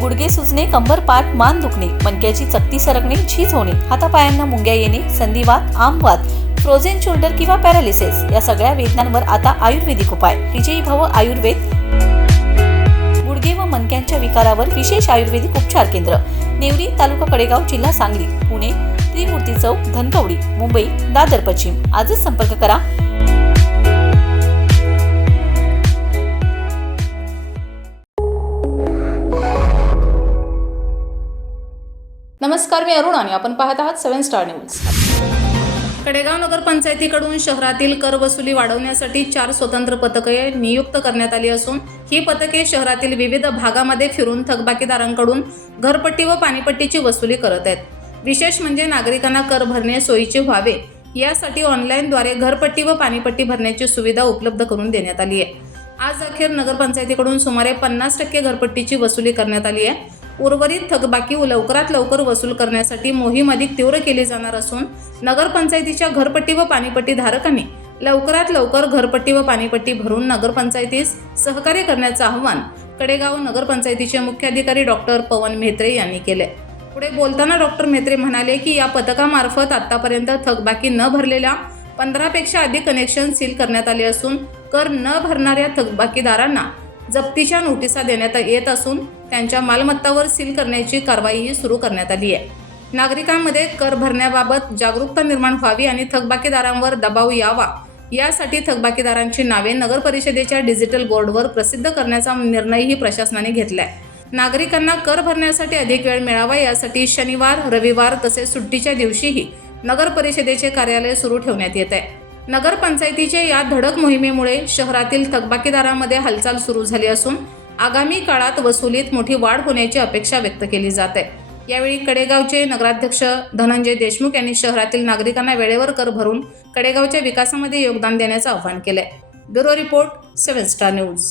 गुडघे सुजणे, कंबर पाठ मान दुखणे, मणक्याची चकती सरकणे, झीज होणे, हातापायांना मुंग्या येणे, संधिवात, आमवात, फ्रोझन शोल्डर किंवा पॅरालिसिस या सगळ्या वेदनांवर आता आयुर्वेदिक उपाय. विजयी भव आयुर्वेद. गुडघे व मणक्यांच्या विकारावर विशेष आयुर्वेदिक उपचार केंद्र. नेवरी, तालुका कडेगाव, जिल्हा सांगली. पुणे त्रिमूर्ती चौक, धनकवडी. मुंबई दादर पश्चिम. आजच संपर्क करा. नमस्कार, मी अरुण आणि आपण पाहत आहात 7 स्टार न्यूज. कडेगाव नगरपंचायतीकडून शहरातील कर वसुली वाढवण्यासाठी 4 स्वतंत्र पथके नियुक्त करण्यात आली असून ही पथके शहरातील विविध भागामध्ये फिरून थकबाकीदारांकडून घरपट्टी व पाणीपट्टीची वसुली करत आहेत. विशेष म्हणजे नागरिकांना कर भरणे सोयीचे व्हावे यासाठी ऑनलाईनद्वारे घरपट्टी व पाणीपट्टी भरण्याची सुविधा उपलब्ध करून देण्यात आली आहे. आज अखेर नगरपंचायतीकडून सुमारे 50% घरपट्टीची वसुली करण्यात आली आहे. उर्वरित थकबाकी लवकरात लवकर वसूल करण्यासाठी मोहीम अधिक तीव्र केली जाणार असून नगरपंचायतीच्या घरपट्टी व पाणीपट्टी धारकांनी लवकरात लवकर घरपट्टी व पाणीपट्टी भरून नगरपंचायतीस सहकार्य करण्याचे आवाहन कडेगाव नगरपंचायतीचे मुख्याधिकारी डॉक्टर पवन म्हेत्रे यांनी केले. पुढे बोलताना डॉक्टर म्हेत्रे म्हणाले की या पथकामार्फत आतापर्यंत थकबाकी न भरलेल्या 15 पेक्षा अधिक कनेक्शन सील करण्यात आले असून कर न भरणाऱ्या थकबाकीदारांना जप्तीच्या नोटिसा देण्यात येत असून त्यांच्या मालमत्तावर सील करण्याची कारवाईही सुरू करण्यात आली आहे. नागरिकांमध्ये कर भरण्याबाबत जागरूकता निर्माण व्हावी आणि थकबाकीदारांवर दबाव यावा यासाठी थकबाकीदारांची नावे नगर परिषदेच्या डिजिटल बोर्डवर प्रसिद्ध करण्याचा निर्णयही प्रशासनाने घेतला आहे. नागरिकांना कर भरण्यासाठी अधिक वेळ मिळावा यासाठी शनिवार, रविवार तसेच सुट्टीच्या दिवशीही नगर परिषदेचे कार्यालय सुरू ठेवण्यात येत आहे. नगरपंचायतीच्या या धडक मोहिमेमुळे शहरातील थकबाकीदारांमध्ये हालचाल सुरू झाली असून आगामी काळात वसुलीत मोठी वाढ होण्याची अपेक्षा व्यक्त केली जात आहे. यावेळी कडेगावचे नगराध्यक्ष धनंजय देशमुख यांनी शहरातील नागरिकांना वेळेवर कर भरून कडेगावच्या विकासामध्ये योगदान देण्याचं आवाहन केलंय. Bureau report 7 star news.